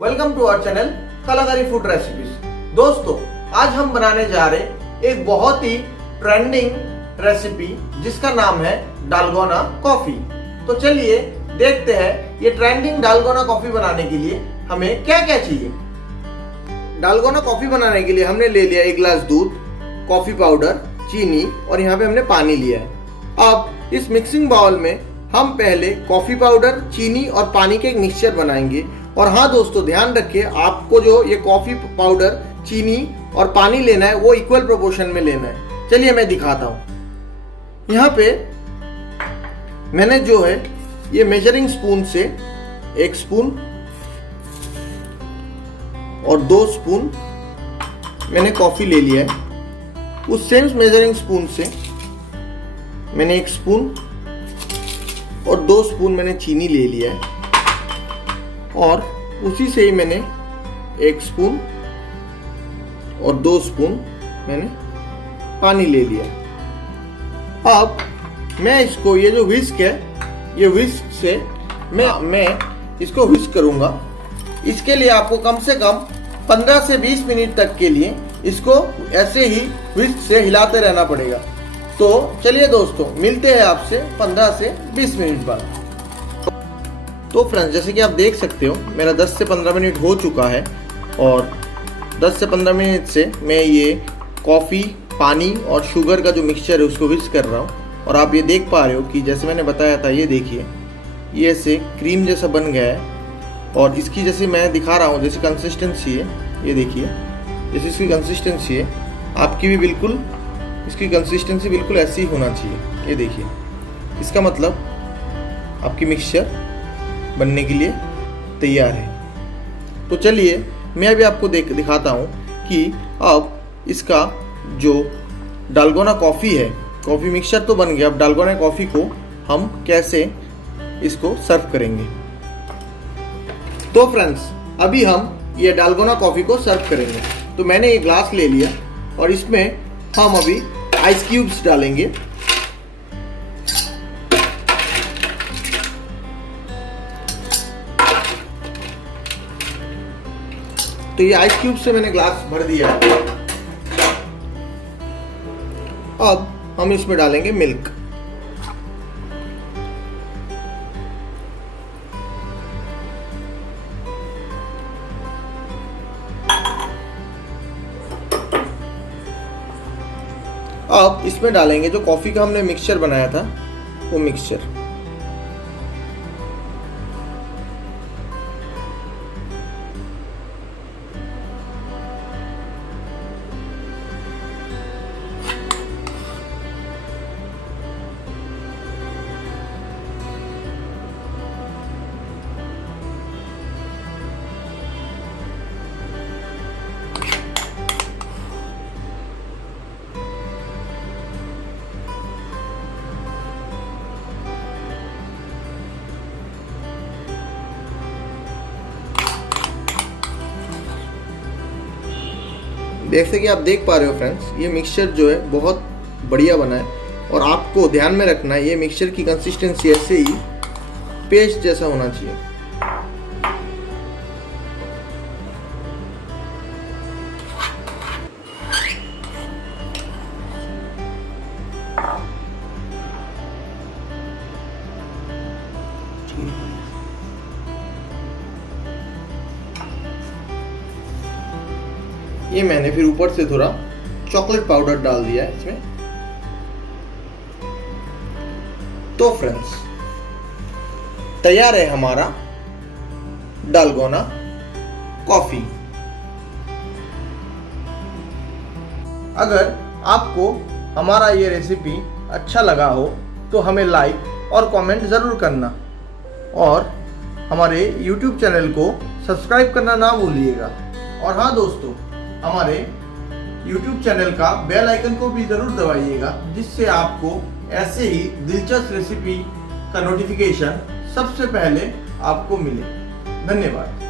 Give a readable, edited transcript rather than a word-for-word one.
Welcome to our channel कलाकारी food recipes. दोस्तों, आज हम बनाने जा रहे एक बहुत ही ट्रेंडिंग रेसिपी जिसका नाम है डालगोना कॉफी। तो चलिए देखते हैं ये ट्रेंडिंग डालगोना कॉफी बनाने के लिए हमें क्या क्या चाहिए। डालगोना कॉफी बनाने के लिए हमने ले लिया 1 गिलास दूध, कॉफी पाउडर, चीनी और यहाँ पे हमने पानी लिया है। अब इस मिक्सिंग बाउल में हम पहले कॉफी पाउडर, चीनी और पानी के एक मिक्सचर बनाएंगे। और हाँ दोस्तों, ध्यान रखिए आपको जो ये कॉफी पाउडर, चीनी और पानी लेना है वो इक्वल प्रोपोर्शन में लेना है। चलिए मैं दिखाता हूं। यहाँ पे मैंने जो है ये मेजरिंग स्पून से 1 स्पून और 2 स्पून मैंने कॉफी ले लिया है। उस सेम मेजरिंग स्पून से मैंने 1 स्पून और 2 स्पून मैंने चीनी ले लिया है और उसी से ही मैंने 1 स्पून और 2 स्पून मैंने पानी ले लिया। अब मैं इसको, ये जो व्हिस्क है, ये व्हिस्क से मैं इसको व्हिस्क करूंगा। इसके लिए आपको कम से कम 15 से 20 मिनट तक के लिए इसको ऐसे ही व्हिस्क से हिलाते रहना पड़ेगा। तो चलिए दोस्तों, मिलते हैं आपसे 15 से 20 मिनट बाद। तो फ्रेंड्स, जैसे कि आप देख सकते हो मेरा 10 से 15 मिनट हो चुका है और 10 से 15 मिनट से मैं ये कॉफ़ी, पानी और शुगर का जो मिक्सचर है उसको व्हिस्क कर रहा हूँ। और आप ये देख पा रहे हो कि जैसे मैंने बताया था, ये देखिए ये ऐसे क्रीम जैसा बन गया है। और इसकी जैसे मैं दिखा रहा हूँ जैसी कंसिस्टेंसी है, ये देखिए जैसी इसकी कंसिस्टेंसी है, आपकी भी बिल्कुल इसकी कंसिस्टेंसी बिल्कुल ऐसी ही होना चाहिए। ये देखिए, इसका मतलब आपकी मिक्सचर बनने के लिए तैयार है। तो चलिए मैं अभी आपको दिखाता हूँ कि अब इसका जो डालगोना कॉफ़ी है, कॉफ़ी मिक्सचर तो बन गया, अब डालगोना कॉफ़ी को हम कैसे इसको सर्व करेंगे। तो फ्रेंड्स, अभी हम ये डालगोना कॉफ़ी को सर्व करेंगे। तो मैंने ये ग्लास ले लिया और इसमें हम अभी आइस क्यूब्स डालेंगे। तो ये आइस क्यूब से मैंने ग्लास भर दिया है। अब हम इसमें डालेंगे मिल्क। अब इसमें डालेंगे जो कॉफी का हमने मिक्सचर बनाया था वो मिक्सचर। जैसे कि आप देख पा रहे हो फ्रेंड्स, ये मिक्सचर जो है बहुत बढ़िया बना है। और आपको ध्यान में रखना है ये मिक्सचर की कंसिस्टेंसी ऐसे ही पेस्ट जैसा होना चाहिए। ये मैंने फिर ऊपर से थोड़ा चॉकलेट पाउडर डाल दिया है इसमें। तो फ्रेंड्स, तैयार है हमारा डालगोना कॉफी। अगर आपको हमारा ये रेसिपी अच्छा लगा हो तो हमें लाइक और कमेंट ज़रूर करना और हमारे YouTube चैनल को सब्सक्राइब करना ना भूलिएगा। और हाँ दोस्तों, हमारे YouTube चैनल का बेल आइकन को भी जरूर दबाइएगा, जिससे आपको ऐसे ही दिलचस्प रेसिपी का नोटिफिकेशन सबसे पहले आपको मिले। धन्यवाद।